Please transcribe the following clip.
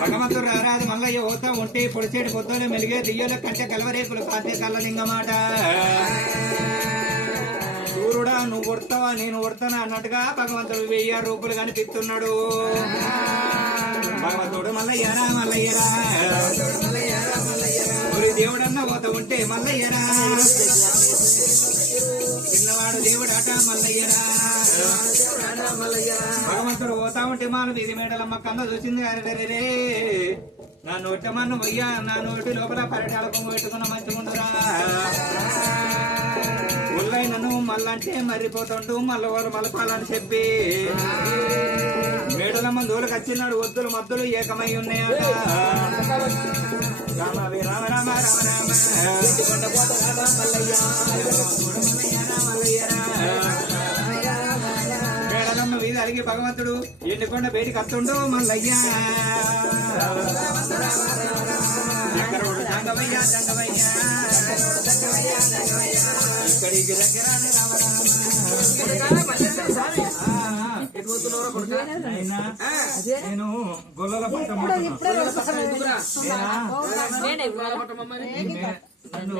భగవంతుడు రారాదు మల్లయ్య పోతా ఉంటే పొడిచేటి పొద్దులే మెలిగే దియ్యల కంటే కలవరేకులు కాతే కళ్ళలింగమాట. సూర్యుడా నువ్వు కొడతావా నేను కొడతానా అన్నట్టుగా భగవంతుడు 1000 రూపాయలు కనిపిస్తున్నాడు. భగవంతుడు మల్లయ్యరా మల్లయ్యరా దేవుడన్నా పోతా ఉంటే మల్లయ్యరా పిల్లవాడు దేవుడాట మల్లయ్యరా. భగవంతుడు పోతా ఉంటే మన వీధి మేడలమ్మ కన్న చూసింది అరే నా నోటి మన్ను పోయ్యా నా నోటి లోపల పరిటాలకు పెట్టుకున్న మంచిగుండురా. ఉల్లైనను మళ్ళంటే మర్రిపోతుంటూ మళ్ళీ మలపాలని చెప్పి మేడలమ్మ దూరకు వచ్చినాడు. వద్దులు మద్దులు ఏకమై ఉన్నాయట. రామ రామ రామ రామ రామ మేడలమ్మ వీధి అడిగి భగవంతుడు ఎండుకొండ బయటికి వస్తుండు మల్లయ్య. జంగరోడు జంగవయ్యా జంగవయ్యా ఇక్కడికి దగ్గర రామ నేను గొల్లల పట్ట నన్ను